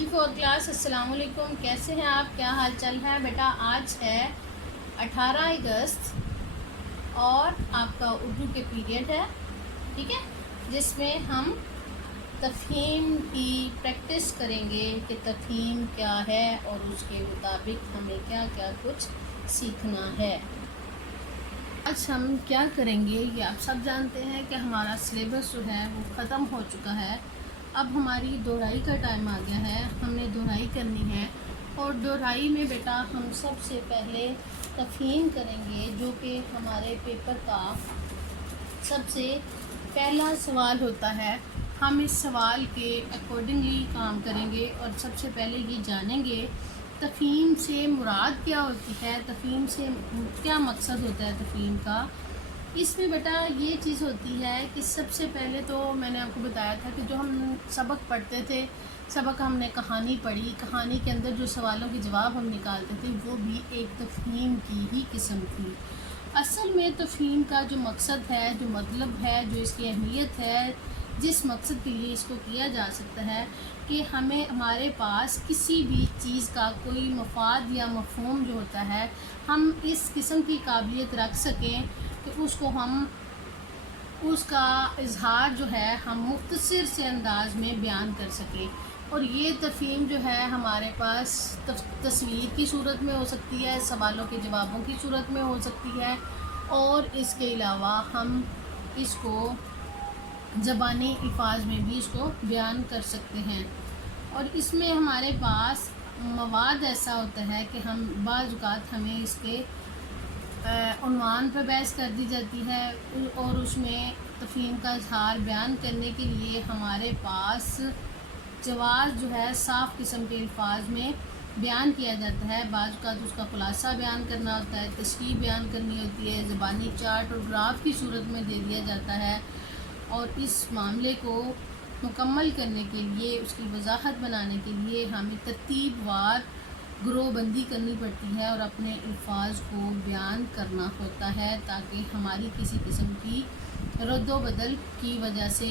जी fourth class, अस्सलाम वालेकुम। कैसे हैं आप? क्या हाल चाल है बेटा? आज है 18 अगस्त और आपका उर्दू के पीरियड है, ठीक है, जिसमें हम तफ़हीम की प्रैक्टिस करेंगे कि तफ़हीम क्या है और उसके मुताबिक हमें क्या क्या कुछ सीखना है। आज हम क्या करेंगे, ये आप सब जानते हैं कि हमारा सिलेबस जो है वो ख़त्म हो चुका है। अब हमारी दोहराई का टाइम आ गया है, हमने दोहराई करनी है। और दोहराई में बेटा हम सबसे पहले तफ़हीम करेंगे, जो कि हमारे पेपर का सबसे पहला सवाल होता है। हम इस सवाल के अकॉर्डिंगली काम करेंगे और सबसे पहले ये जानेंगे तफ़हीम से मुराद क्या होती है, तफ़हीम से क्या मकसद होता है तफ़हीम का। इसमें बेटा ये चीज़ होती है कि सबसे पहले तो मैंने आपको बताया था कि जो हम सबक पढ़ते थे, सबक हमने कहानी पढ़ी, कहानी के अंदर जो सवालों के जवाब हम निकालते थे वो भी एक तफ़हीम की ही किस्म थी। असल में तफ़हीम का जो मकसद है, जो मतलब है, जो इसकी अहमियत है, जिस मकसद के लिए इसको किया जा सकता है कि हमें हमारे पास किसी भी चीज़ का कोई मफाद या मफ़हूम जो होता है, हम इस किस्म की काबिलियत रख सकें कि उसको हम उसका इजहार जो है हम मुख्तसर से अंदाज में बयान कर सकें। और ये तफ़हीम जो है हमारे पास तस्वीर की सूरत में हो सकती है, सवालों के जवाबों की सूरत में हो सकती है, और इसके अलावा हम इसको ज़बानी अल्फाज में भी इसको बयान कर सकते हैं। और इसमें हमारे पास मवाद ऐसा होता है कि हम बाज़ औक़ात हमें इसके उन्वान पर बहस कर दी जाती है और उसमें तफ़हीम का इजहार बयान करने के लिए हमारे पास जवाब जो है साफ़ किस्म के अल्फाज में बयान किया जाता है। बाज़ औक़ात उसका खुलासा बयान करना होता है, तशरीह बयान करनी होती है, ज़बानी चार्ट और ग्राफ की सूरत में दे दिया जाता है। और इस मामले को मुकम्मल करने के लिए, उसकी वजाहत बनाने के लिए हमें तरतीबवार ग्रोहबंदी करनी पड़ती है और अपने अल्फाज को बयान करना होता है, ताकि हमारी किसी किस्म की रद्दो बदल की वजह से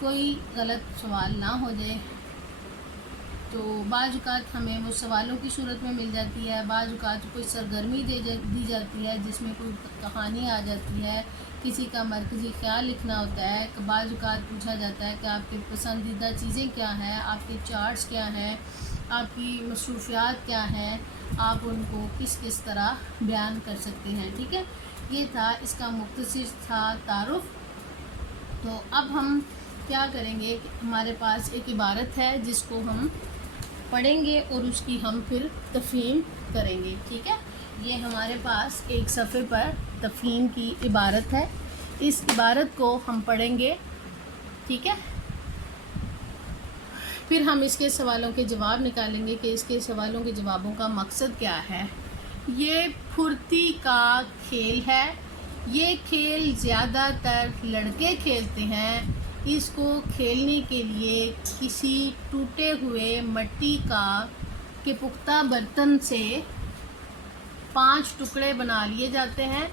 कोई गलत सवाल ना हो जाए। तो बाज़ औक़ात हमें वो सवालों की सूरत में मिल जाती है, बाज़ औक़ात कोई सरगर्मी दी जाती है जिसमें कोई कहानी आ जाती है, किसी का मरकज़ी ख़्याल लिखना होता है। बाज़ औक़ात पूछा जाता है कि आपकी पसंदीदा चीज़ें क्या हैं, आपके चार्ट्स क्या हैं, आपकी मसरूफ़ियात क्या हैं, आप उनको किस किस तरह बयान कर सकते हैं। ठीक है, ये था इसका मुख्तसर था तारुफ़। तो अब हम क्या करेंगे कि हमारे पास एक इबारत है जिसको हम पढ़ेंगे और उसकी हम फिर तफ़हीम करेंगे। ठीक है, ये हमारे पास एक सफ़े पर तफ़हीम की इबारत है, इस इबारत को हम पढ़ेंगे। ठीक है, फिर हम इसके सवालों के जवाब निकालेंगे कि इसके सवालों के जवाबों का मकसद क्या है। ये फुर्ती का खेल है, ये खेल ज़्यादातर लड़के खेलते हैं। इसको खेलने के लिए किसी टूटे हुए मिट्टी के पुख्ता बर्तन से 5 टुकड़े बना लिए जाते हैं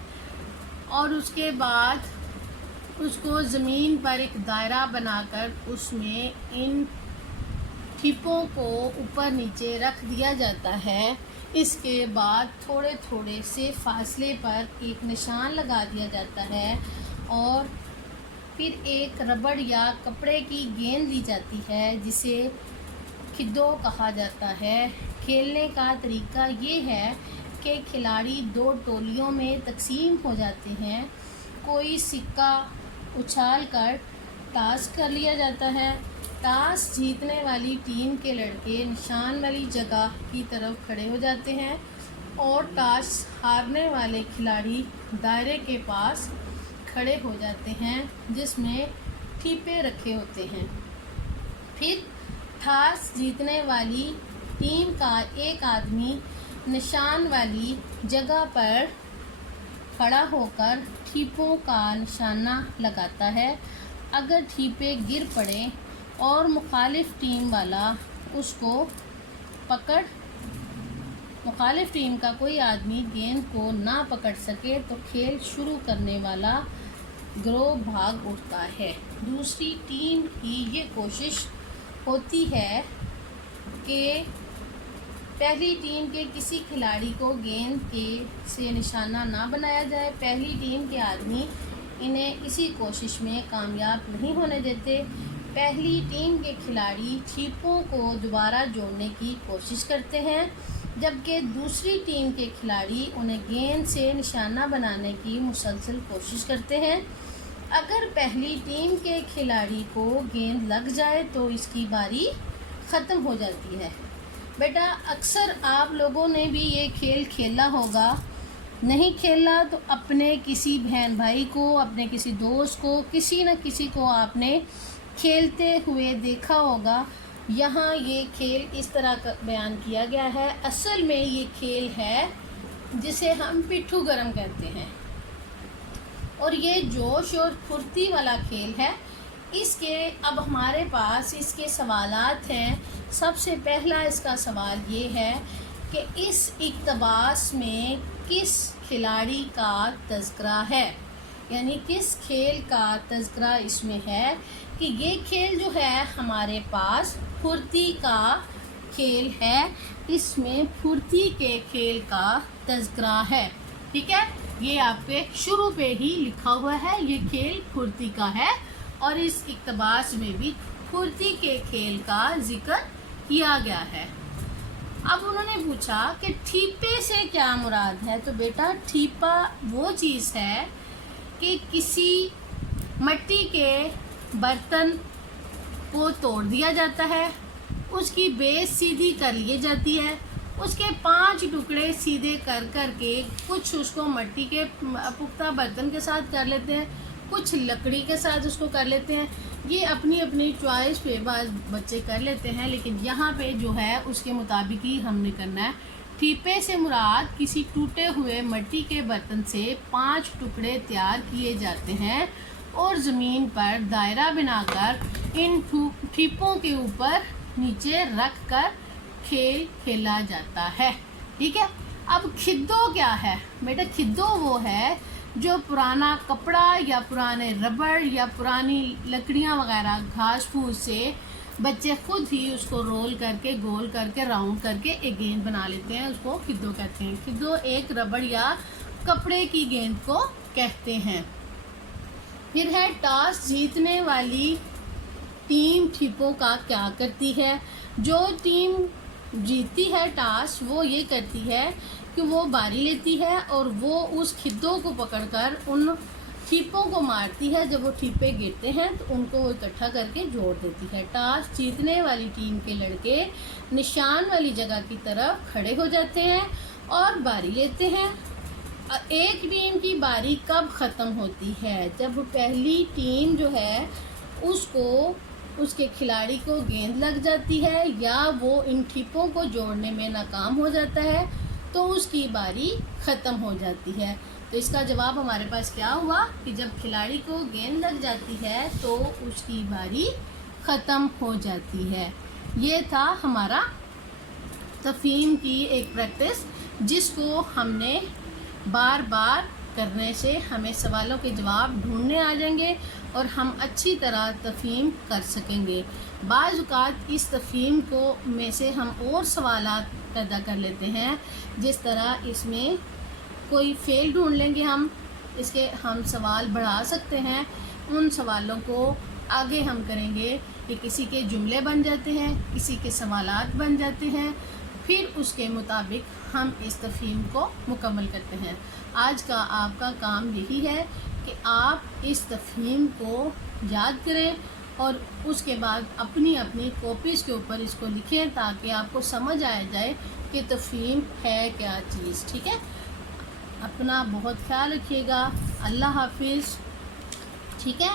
और उसके बाद उसको ज़मीन पर एक दायरा बनाकर उसमें इन टिपों को ऊपर नीचे रख दिया जाता है। इसके बाद थोड़े थोड़े से फासले पर एक निशान लगा दिया जाता है और फिर एक रबड़ या कपड़े की गेंद ली जाती है जिसे खिद्दो कहा जाता है। खेलने का तरीका ये है कि खिलाड़ी 2 टोलियों में तकसीम हो जाते हैं। कोई सिक्का उछाल कर टॉस कर लिया जाता है। टॉस जीतने वाली टीम के लड़के निशान वाली जगह की तरफ खड़े हो जाते हैं और टॉस हारने वाले खिलाड़ी दायरे के पास खड़े हो जाते हैं जिसमें ठीपे रखे होते हैं। फिर टॉस जीतने वाली टीम का एक आदमी निशान वाली जगह पर खड़ा होकर ठीपों का निशाना लगाता है। अगर ठीपे गिर पड़े और मुखालिफ टीम वाला उसको मुखालिफ टीम का कोई आदमी गेंद को ना पकड़ सके तो खेल शुरू करने वाला गिरोह भाग उठता है। दूसरी टीम की ये कोशिश होती है کہ پہلی ٹیم کے کسی کھلاڑی کو گیند سے نشانہ نہ بنایا جائے۔ پہلی ٹیم کے آدمی انہیں اسی کوشش میں کامیاب نہیں ہونے دیتے۔ پہلی ٹیم کے کھلاڑی چھیپوں کو دوبارہ جوڑنے کی کوشش کرتے ہیں، جبکہ دوسری ٹیم کے کھلاڑی انہیں گیند سے نشانہ بنانے کی مسلسل کوشش کرتے ہیں۔ اگر پہلی ٹیم کے کھلاڑی کو گیند لگ جائے تو اس کی باری ختم ہو جاتی ہے۔ بیٹا اکثر آپ لوگوں نے بھی یہ کھیل کھیلا ہوگا، نہیں کھیلا تو اپنے کسی بہن بھائی کو، اپنے کسی دوست کو، کسی نہ کسی کو آپ نے کھیلتے ہوئے دیکھا ہوگا۔ یہاں یہ کھیل اس طرح کا بیان کیا گیا ہے۔ اصل میں یہ کھیل ہے جسے ہم پٹھو گرم کہتے ہیں، اور یہ جوش اور پھرتی والا کھیل ہے۔ اس کے اب ہمارے پاس اس کے سوالات ہیں۔ سب سے پہلا اس کا سوال یہ ہے کہ اس اقتباس میں کس کھلاڑی کا تذکرہ ہے، یعنی کس کھیل کا تذکرہ اس میں ہے، کہ یہ کھیل جو ہے ہمارے پاس پھرتی کا کھیل ہے، اس میں پھرتی کے کھیل کا تذکرہ ہے۔ ٹھیک ہے، یہ آپ کے شروع پہ ہی لکھا ہوا ہے، یہ کھیل پھرتی کا ہے، اور اس اقتباس میں بھی پھرتی کے کھیل کا ذکر کیا گیا ہے۔ اب انہوں نے پوچھا کہ ٹھیپے سے کیا مراد ہے، تو بیٹا ٹھیپا وہ چیز ہے کہ کسی مٹی کے برتن کو توڑ دیا جاتا ہے، اس کی بیس سیدھی کر لی جاتی ہے، اس کے 5 ٹکڑے سیدھے کر کے کچھ اس کو مٹی کے پختہ برتن کے ساتھ کر لیتے ہیں، کچھ لکڑی کے ساتھ اس کو کر لیتے ہیں۔ یہ اپنی اپنی چوائس پہ بعض بچے کر لیتے ہیں، لیکن یہاں پہ جو ہے اس کے مطابق ہی ہم نے کرنا ہے۔ ٹھیپے سے مراد کسی ٹوٹے ہوئے مٹی کے برتن سے 5 ٹکڑے تیار کیے جاتے ہیں اور زمین پر دائرہ بنا کر ان ٹھیپوں کے اوپر نیچے رکھ کر کھیل کھیلا جاتا ہے۔ ٹھیک ہے، اب کھدو کیا ہے بیٹا؟ کھدو وہ ہے جو پرانا کپڑا یا پرانے ربڑ یا پرانی لکڑیاں وغیرہ گھاس پھوس سے بچے خود ہی اس کو رول کر کے گول کر کے راؤنڈ کر کے ایک گیند بنا لیتے ہیں، اس کو کھدو کہتے ہیں۔ کھدو ایک ربڑ یا کپڑے کی گیند کو کہتے ہیں۔ پھر ہے ٹاس، جیتنے والی ٹیم ٹھیپوں کا کیا کرتی ہے؟ جو ٹیم جیتتی ہے ٹاس، وہ یہ کرتی ہے کہ وہ باری لیتی ہے اور وہ اس کھدوں کو پکڑ کر ان ٹھیپوں کو مارتی ہے۔ جب وہ ٹھیپے گرتے ہیں تو ان کو وہ اکٹھا کر کے جوڑ دیتی ہے۔ ٹاس جیتنے والی ٹیم کے لڑکے نشان والی جگہ کی طرف کھڑے ہو جاتے ہیں اور باری لیتے ہیں۔ ایک ٹیم کی باری کب ختم ہوتی ہے؟ جب پہلی ٹیم جو ہے اس کو اس کے کھلاڑی کو گیند لگ جاتی ہے یا وہ ان ٹھیپوں کو جوڑنے میں ناکام ہو جاتا ہے تو اس کی باری ختم ہو جاتی ہے۔ تو اس کا جواب ہمارے پاس کیا ہوا کہ جب کھلاڑی کو گیند لگ جاتی ہے تو اس کی باری ختم ہو جاتی ہے۔ یہ تھا ہمارا تفہیم کی ایک پریکٹس، جس کو ہم نے بار بار کرنے سے ہمیں سوالوں کے جواب ڈھونڈنے آ جائیں گے اور ہم اچھی طرح تفہیم کر سکیں گے۔ بعض اوقات اس تفہیم کو میں سے ہم اور سوالات پیدا کر لیتے ہیں، جس طرح اس میں کوئی فعل ڈھونڈ لیں گے اس کے ہم سوال بڑھا سکتے ہیں۔ ان سوالوں کو آگے ہم کریں گے کہ کسی کے جملے بن جاتے ہیں، کسی کے سوالات بن جاتے ہیں، پھر اس کے مطابق ہم اس تفہیم کو مکمل کرتے ہیں۔ آج کا آپ کا کام یہی ہے کہ آپ اس تفہیم کو یاد کریں اور اس کے بعد اپنی اپنی کاپیز کے اوپر اس کو لکھیں تاکہ آپ کو سمجھ آ جائے کہ تفہیم ہے کیا چیز۔ ٹھیک ہے، اپنا بہت خیال رکھیے گا۔ اللہ حافظ۔ ٹھیک ہے۔